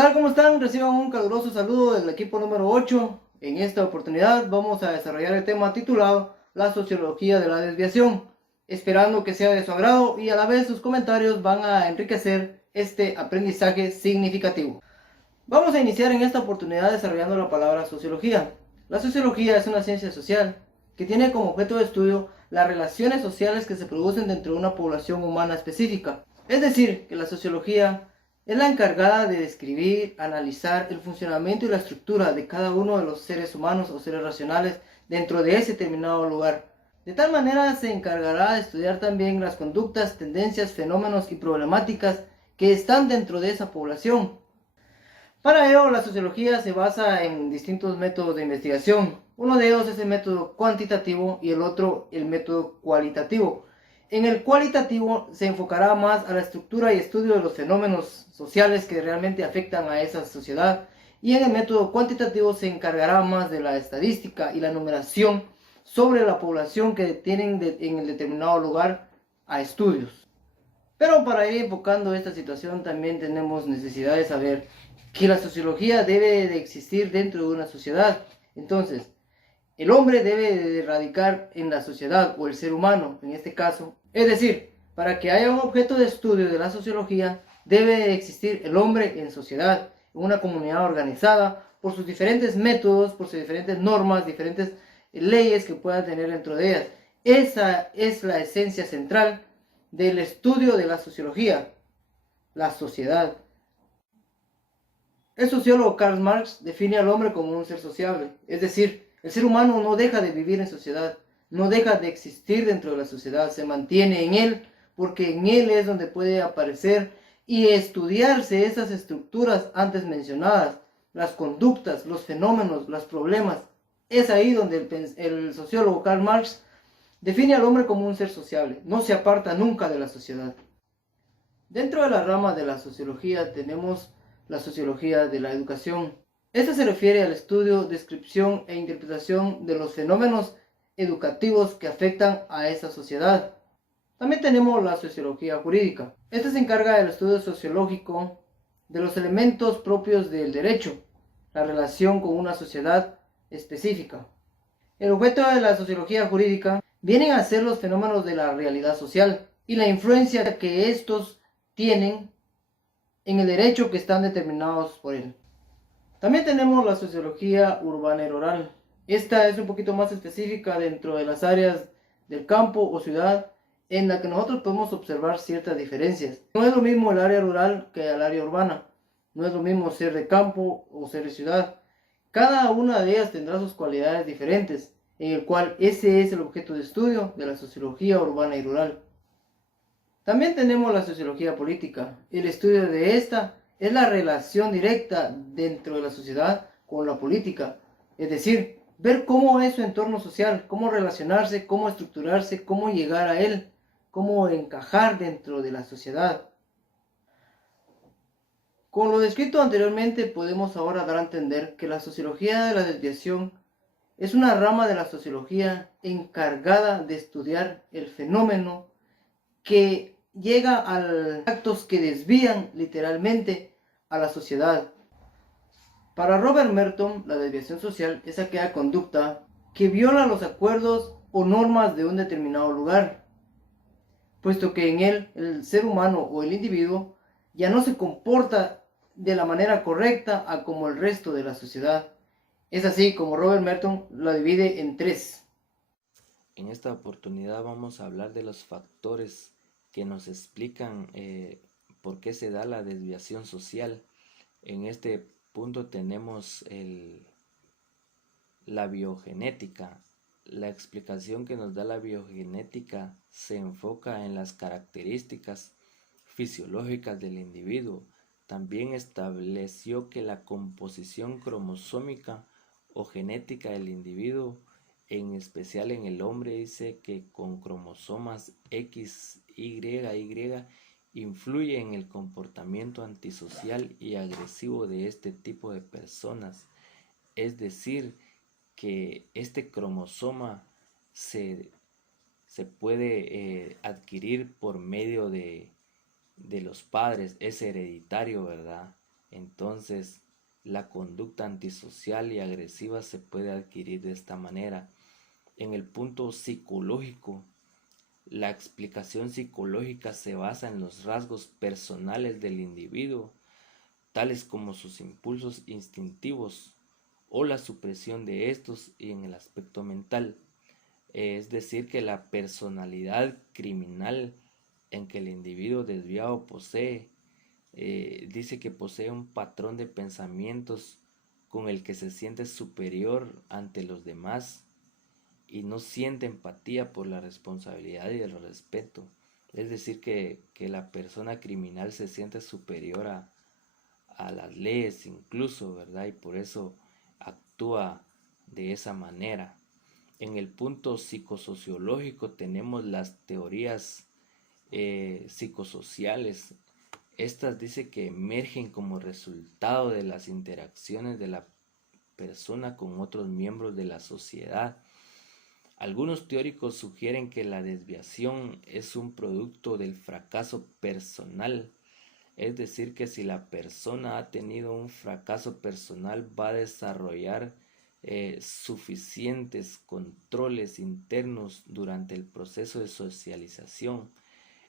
tal? ¿Cómo están? Reciban un caluroso saludo del equipo número 8. En esta oportunidad vamos a desarrollar el tema titulado La sociología de la desviación, esperando que sea de su agrado y a la vez sus comentarios van a enriquecer este aprendizaje significativo. Vamos a iniciar en esta oportunidad desarrollando la palabra sociología. La sociología es una ciencia social que tiene como objeto de estudio las relaciones sociales que se producen dentro de una población humana específica. Es decir, que la sociología es la encargada de describir, analizar el funcionamiento y la estructura de cada uno de los seres humanos o seres racionales dentro de ese determinado lugar. De tal manera se encargará de estudiar también las conductas, tendencias, fenómenos y problemáticas que están dentro de esa población. Para ello, la sociología se basa en distintos métodos de investigación. Uno de ellos es el método cuantitativo y el otro el método cualitativo. En el cualitativo se enfocará más a la estructura y estudio de los fenómenos sociales que realmente afectan a esa sociedad, y en el método cuantitativo se encargará más de la estadística y la numeración sobre la población que tienen en el determinado lugar a estudios. Pero para ir enfocando esta situación también tenemos necesidad de saber que la sociología debe de existir dentro de una sociedad. Entonces, el hombre debe de radicar en la sociedad, o el ser humano en este caso. Es decir, para que haya un objeto de estudio de la sociología, debe de existir el hombre en sociedad, en una comunidad organizada, por sus diferentes métodos, por sus diferentes normas, diferentes leyes que puedan tener dentro de ellas. Esa es la esencia central del estudio de la sociología, la sociedad. El sociólogo Karl Marx define al hombre como un ser sociable, es decir, el ser humano no deja de vivir en sociedad, no deja de existir dentro de la sociedad, se mantiene en él, porque en él es donde puede aparecer y estudiarse esas estructuras antes mencionadas, las conductas, los fenómenos, los problemas. Es ahí donde el sociólogo Karl Marx define al hombre como un ser sociable, no se aparta nunca de la sociedad. Dentro de la rama de la sociología tenemos la sociología de la educación. Esta se refiere al estudio, descripción e interpretación de los fenómenos educativos que afectan a esa sociedad. También tenemos la sociología jurídica. Esta se encarga del estudio sociológico de los elementos propios del derecho, la relación con una sociedad específica. El objeto de la sociología jurídica vienen a ser los fenómenos de la realidad social y la influencia que estos tienen en el derecho que están determinados por él. También tenemos la sociología urbana y rural. Esta es un poquito más específica dentro de las áreas del campo o ciudad en la que nosotros podemos observar ciertas diferencias. No es lo mismo el área rural que el área urbana. No es lo mismo ser de campo o ser de ciudad. Cada una de ellas tendrá sus cualidades diferentes, en el cual ese es el objeto de estudio de la sociología urbana y rural. También tenemos la sociología política. El estudio de esta es la relación directa dentro de la sociedad con la política. Es decir, ver cómo es su entorno social, cómo relacionarse, cómo estructurarse, cómo llegar a él, cómo encajar dentro de la sociedad. Con lo descrito anteriormente podemos ahora dar a entender que la sociología de la desviación es una rama de la sociología encargada de estudiar el fenómeno que llega a actos que desvían literalmente a la sociedad. Para Robert Merton, la desviación social es aquella conducta que viola los acuerdos o normas de un determinado lugar, puesto que en él el ser humano o el individuo ya no se comporta de la manera correcta a como el resto de la sociedad. Es así como Robert Merton la divide en tres. En esta oportunidad vamos a hablar de los factores que nos explican por qué se da la desviación social. En este punto tenemos la biogenética. La explicación que nos da la biogenética se enfoca en las características fisiológicas del individuo. También estableció que la composición cromosómica o genética del individuo, en especial en el hombre, dice que con cromosomas X, Y, influye en el comportamiento antisocial y agresivo de este tipo de personas. Es decir, que este cromosoma se, se puede adquirir por medio de los padres, es hereditario, ¿verdad? Entonces, la conducta antisocial y agresiva se puede adquirir de esta manera. En el punto psicológico, la explicación psicológica se basa en los rasgos personales del individuo, tales como sus impulsos instintivos o la supresión de estos, y en el aspecto mental. Es decir, que la personalidad criminal en que el individuo desviado posee, dice que posee un patrón de pensamientos con el que se siente superior ante los demás y no siente empatía por la responsabilidad y el respeto. Es decir, que la persona criminal se siente superior a las leyes incluso, ¿verdad? Y por eso actúa de esa manera. En el punto psicosociológico tenemos las teorías psicosociales. Estas dice que emergen como resultado de las interacciones de la persona con otros miembros de la sociedad. Algunos teóricos sugieren que la desviación es un producto del fracaso personal, es decir, que si la persona ha tenido un fracaso personal va a desarrollar suficientes controles internos durante el proceso de socialización.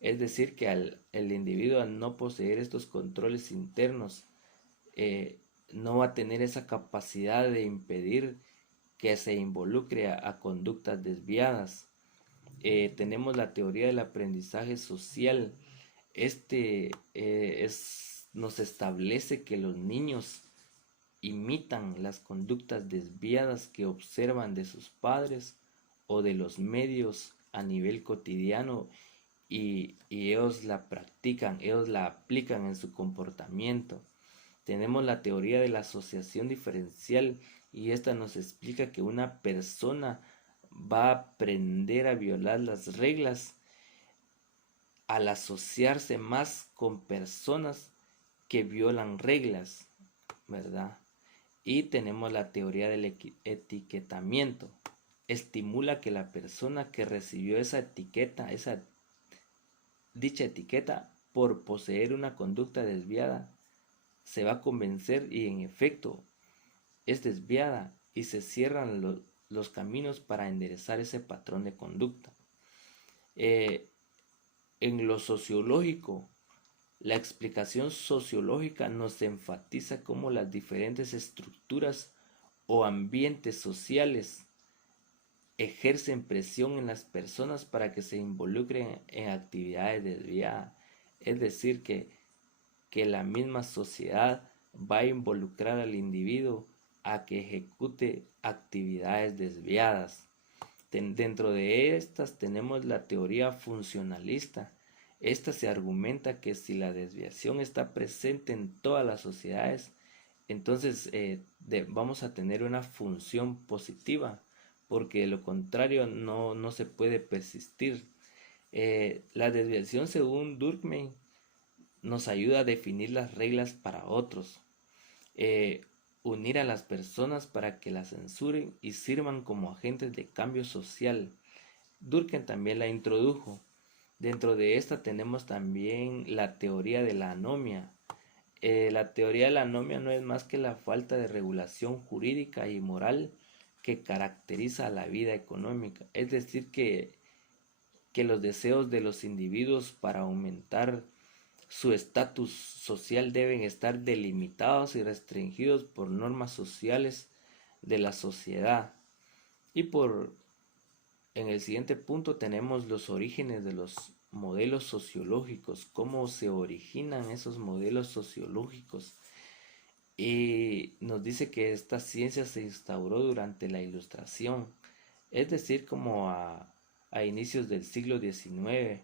Es decir, que el individuo, al no poseer estos controles internos, no va a tener esa capacidad de impedir que se involucre a conductas desviadas. Tenemos la teoría del aprendizaje social. Nos establece que los niños imitan las conductas desviadas que observan de sus padres o de los medios a nivel cotidiano, y ellos la practican, ellos la aplican en su comportamiento. Tenemos la teoría de la asociación diferencial, y esta nos explica que una persona va a aprender a violar las reglas al asociarse más con personas que violan reglas, ¿verdad? Y tenemos la teoría del etiquetamiento. Estimula que la persona que recibió esa etiqueta, dicha etiqueta, por poseer una conducta desviada, se va a convencer y en efecto es desviada, y se cierran los caminos para enderezar ese patrón de conducta. En lo sociológico, la explicación sociológica nos enfatiza cómo las diferentes estructuras o ambientes sociales ejercen presión en las personas para que se involucren en actividades desviadas. Es decir, que la misma sociedad va a involucrar al individuo a que ejecute actividades desviadas. Dentro de estas tenemos la teoría funcionalista. Esta se argumenta que si la desviación está presente en todas las sociedades, entonces vamos a tener una función positiva, porque de lo contrario no se puede persistir. La desviación, según Durkheim, nos ayuda a definir las reglas para otros, unir a las personas para que las censuren y sirvan como agentes de cambio social. Durkheim también la introdujo. Dentro de esta tenemos también la teoría de la anomia. La teoría de la anomia no es más que la falta de regulación jurídica y moral que caracteriza a la vida económica. Es decir, que los deseos de los individuos para aumentar su estatus social deben estar delimitados y restringidos por normas sociales de la sociedad. Y en el siguiente punto tenemos los orígenes de los modelos sociológicos, cómo se originan esos modelos sociológicos. Y nos dice que esta ciencia se instauró durante la Ilustración, es decir, como a inicios del siglo XIX.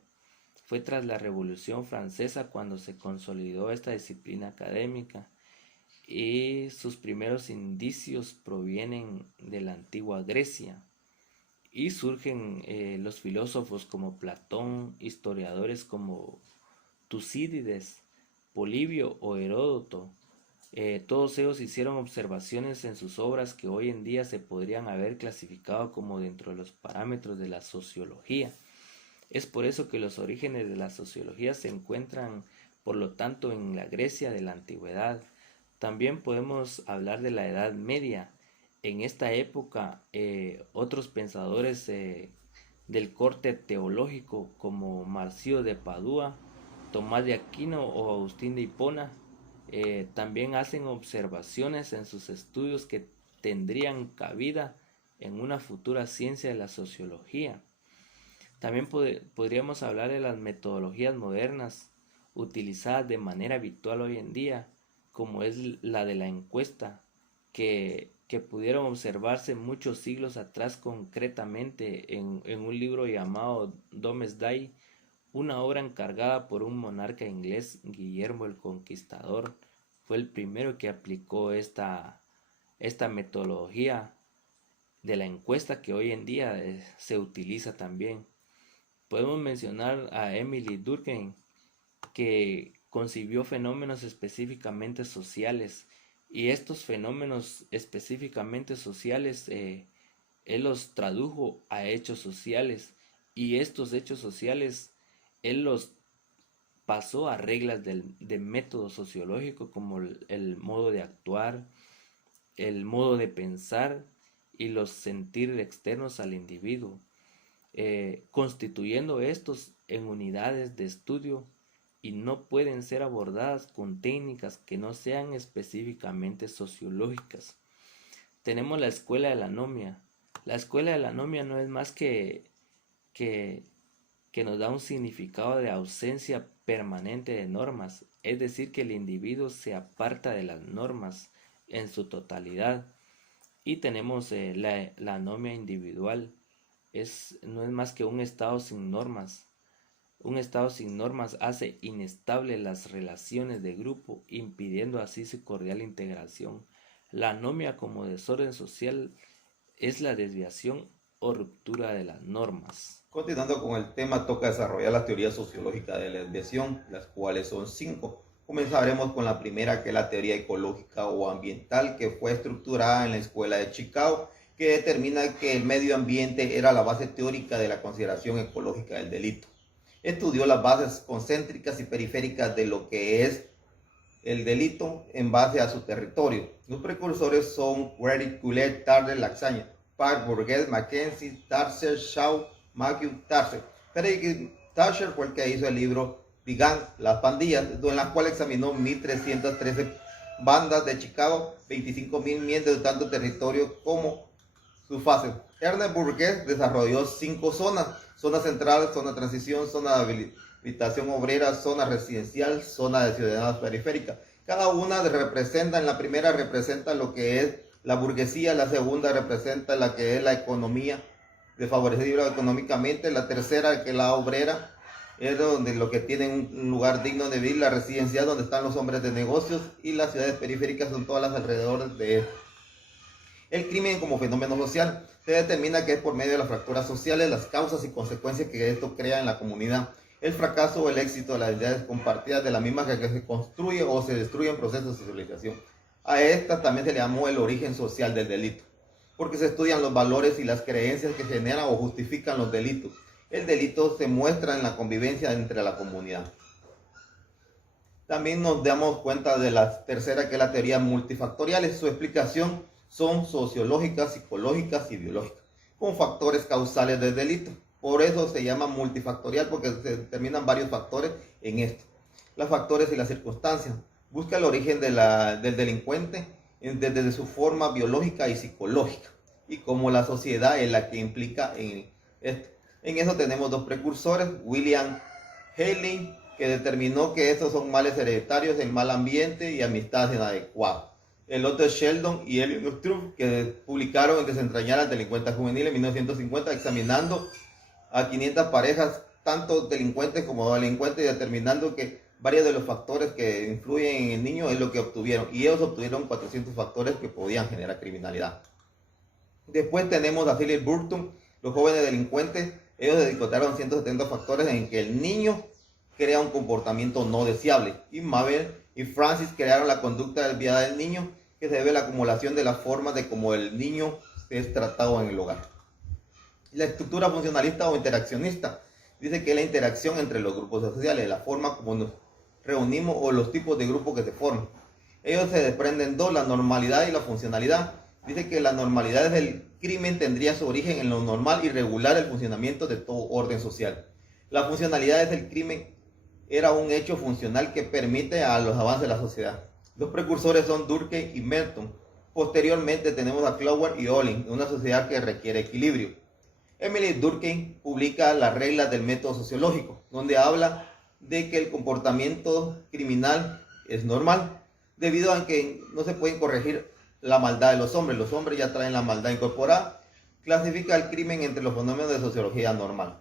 Fue tras la Revolución Francesa cuando se consolidó esta disciplina académica, y sus primeros indicios provienen de la antigua Grecia. Y surgen los filósofos como Platón, historiadores como Tucídides, Polibio o Heródoto. Todos ellos hicieron observaciones en sus obras que hoy en día se podrían haber clasificado como dentro de los parámetros de la sociología. Es por eso que los orígenes de la sociología se encuentran, por lo tanto, en la Grecia de la antigüedad. También podemos hablar de la Edad Media. En esta época, otros pensadores del corte teológico como Marcio de Padua, Tomás de Aquino o Agustín de Hipona también hacen observaciones en sus estudios que tendrían cabida en una futura ciencia de la sociología. También podríamos hablar de las metodologías modernas utilizadas de manera habitual hoy en día, como es la de la encuesta, que pudieron observarse muchos siglos atrás concretamente en un libro llamado Domesday, una obra encargada por un monarca inglés, Guillermo el Conquistador. Fue el primero que aplicó esta metodología de la encuesta que hoy en día se utiliza también. Podemos mencionar a Emily Durkheim, que concibió fenómenos específicamente sociales, y estos fenómenos específicamente sociales él los tradujo a hechos sociales, y estos hechos sociales él los pasó a reglas de método sociológico, como el modo de actuar, el modo de pensar y los sentir externos al individuo, constituyendo estos en unidades de estudio, y no pueden ser abordadas con técnicas que no sean específicamente sociológicas. Tenemos la escuela de la anomia. La escuela de la anomia no es más que nos da un significado de ausencia permanente de normas, es decir, que el individuo se aparta de las normas en su totalidad. Y tenemos la anomia individual. No es más que un estado sin normas. Un estado sin normas hace inestable las relaciones de grupo, impidiendo así su cordial integración. La anomia como desorden social es la desviación o ruptura de las normas. Continuando con el tema, toca desarrollar la teoría sociológica de la desviación, las cuales son 5. Comenzaremos con la primera, que es la teoría ecológica o ambiental, que fue estructurada en la Escuela de Chicago, que determina que el medio ambiente era la base teórica de la consideración ecológica del delito. Estudió las bases concéntricas y periféricas de lo que es el delito en base a su territorio. Los precursores son Reddick, Goulet, Tarder, Laxagne, Park, Bourget, Mackenzie, Tarser, Shaw, Matthew, Tarser. Frederick Tarser fue el que hizo el libro Began, las pandillas, en la cual examinó 1.313 bandas de Chicago, 25.000 miembros de tanto territorio como su fase. Ernest Bourget desarrolló 5 zonas: zona central, zona de transición, zona de habitación obrera, zona residencial, zona de ciudadanos periférica. Cada una representa, en la primera representa lo que es la burguesía, la segunda representa la que es la economía desfavorecida económicamente, la tercera que es la obrera, es donde lo que tienen un lugar digno de vivir, la residencial donde están los hombres de negocios, y las ciudades periféricas son todas las alrededor de el crimen como fenómeno social. Se determina que es por medio de las fracturas sociales, las causas y consecuencias que esto crea en la comunidad. El fracaso o el éxito de las identidades compartidas de la misma que se construye o se destruye en procesos de socialización. A esta también se le llamó el origen social del delito, porque se estudian los valores y las creencias que generan o justifican los delitos. El delito se muestra en la convivencia entre la comunidad. También nos damos cuenta de la tercera, que es la teoría multifactorial. Su explicación son sociológicas, psicológicas y biológicas, con factores causales del delito. Por eso se llama multifactorial, porque se determinan varios factores en esto. Los factores y las circunstancias. Busca el origen del delincuente desde su forma biológica y psicológica, y cómo la sociedad es la que implica en esto. En eso tenemos 2 precursores: William Haley, que determinó que estos son males hereditarios, el mal ambiente y amistades inadecuadas. El otro es Sheldon y Eliot Struve, que publicaron en Desentrañar al delincuente juvenil en 1950, examinando a 500 parejas, tanto delincuentes como no delincuentes, y determinando que varios de los factores que influyen en el niño es lo que obtuvieron. Y ellos obtuvieron 400 factores que podían generar criminalidad. Después tenemos a Philip Burton, los jóvenes delincuentes. Ellos encontraron 170 factores en que el niño crea un comportamiento no deseable. Y Mabel y Francis crearon la conducta desviada del niño, que se debe a la acumulación de las formas de cómo el niño es tratado en el hogar. La estructura funcionalista o interaccionista dice que es la interacción entre los grupos sociales, la forma como nos reunimos o los tipos de grupos que se forman. Ellos se desprenden dos, la normalidad y la funcionalidad. Dice que la normalidad del crimen tendría su origen en lo normal y regular el funcionamiento de todo orden social. La funcionalidad del crimen era un hecho funcional que permite a los avances de la sociedad. Los precursores son Durkheim y Merton. Posteriormente tenemos a Clower y Olin, una sociedad que requiere equilibrio. Emily Durkheim publica las reglas del método sociológico, donde habla de que el comportamiento criminal es normal, debido a que no se pueden corregir la maldad de los hombres ya traen la maldad incorporada. Clasifica el crimen entre los fenómenos de sociología normal.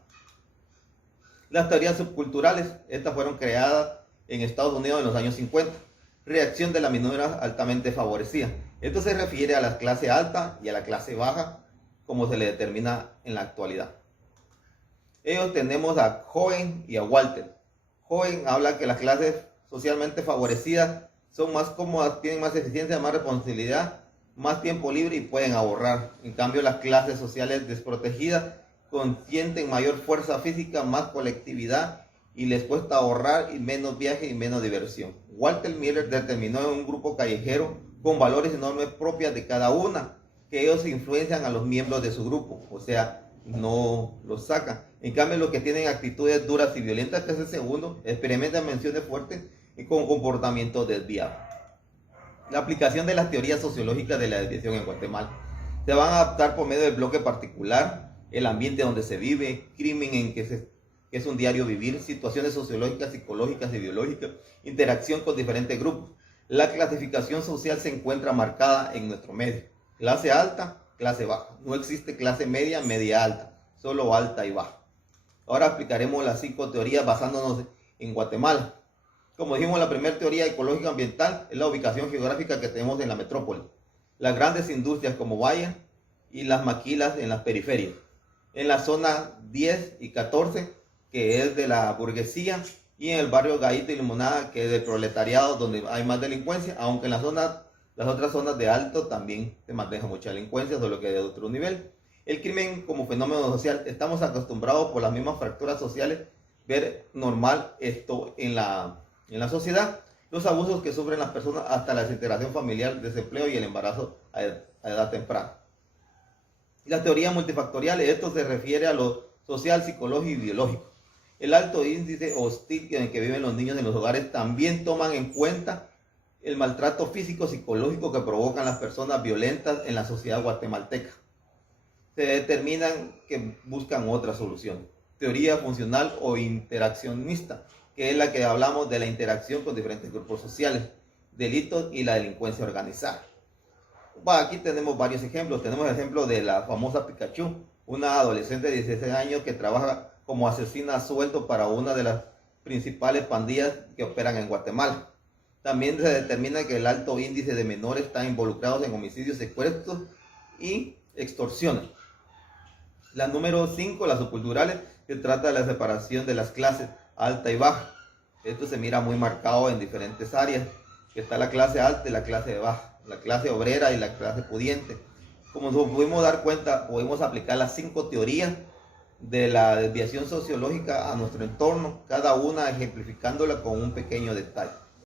Las teorías subculturales, estas fueron creadas en Estados Unidos en los años 50. Reacción de la minoría altamente favorecida. Esto se refiere a la clase alta y a la clase baja, como se le determina en la actualidad. Ellos tenemos a Hohen y a Walter. Hohen habla que las clases socialmente favorecidas son más cómodas, tienen más eficiencia, más responsabilidad, más tiempo libre y pueden ahorrar. En cambio, las clases sociales desprotegidas consienten mayor fuerza física, más colectividad y les cuesta ahorrar y menos viaje y menos diversión. Walter Miller determinó en un grupo callejero con valores enormes propias de cada una, que ellos influencian a los miembros de su grupo, o sea, no los sacan. En cambio, los que tienen actitudes duras y violentas, que es el segundo, experimentan menciones fuertes y con comportamiento desviado. La aplicación de las teorías sociológicas de la desviación en Guatemala se van a adaptar por medio del bloque particular, el ambiente donde se vive, crimen en que es un diario vivir, situaciones sociológicas, psicológicas y biológicas, interacción con diferentes grupos. La clasificación social se encuentra marcada en nuestro medio. Clase alta, clase baja. No existe clase media, media alta, solo alta y baja. Ahora explicaremos las 5 teorías basándonos en Guatemala. Como dijimos, la primera teoría ecológica ambiental es la ubicación geográfica que tenemos en la metrópoli. Las grandes industrias como Valle y las maquilas en las periferias. En la zona 10 y 14, que es de la burguesía, y en el barrio Gallito y Limonada, que es del proletariado, donde hay más delincuencia, aunque en las otras zonas de alto también se maneja mucha delincuencia, solo que de otro nivel. El crimen como fenómeno social, estamos acostumbrados por las mismas fracturas sociales ver normal esto en la sociedad. Los abusos que sufren las personas hasta la desintegración familiar, desempleo y el embarazo a edad temprana. La teoría multifactorial, esto se refiere a lo social, psicológico y biológico. El alto índice hostil en el que viven los niños en los hogares también toman en cuenta el maltrato físico psicológico que provocan las personas violentas en la sociedad guatemalteca. Se determinan que buscan otra solución. Teoría funcional o interaccionista, que es la que hablamos de la interacción con diferentes grupos sociales, delitos y la delincuencia organizada. Aquí tenemos varios ejemplos. Tenemos el ejemplo de la famosa Pikachu, una adolescente de 16 años que trabaja como asesina a sueldo para una de las principales pandillas que operan en Guatemala. También se determina que el alto índice de menores están involucrados en homicidios, secuestros y extorsiones. La número 5, las subculturales, se trata de la separación de las clases alta y baja. Esto se mira muy marcado en diferentes áreas, que está la clase alta y la clase baja, la clase obrera y la clase pudiente. Como nos pudimos dar cuenta, podemos aplicar las 5 teorías de la desviación sociológica a nuestro entorno, cada una ejemplificándola con un pequeño detalle.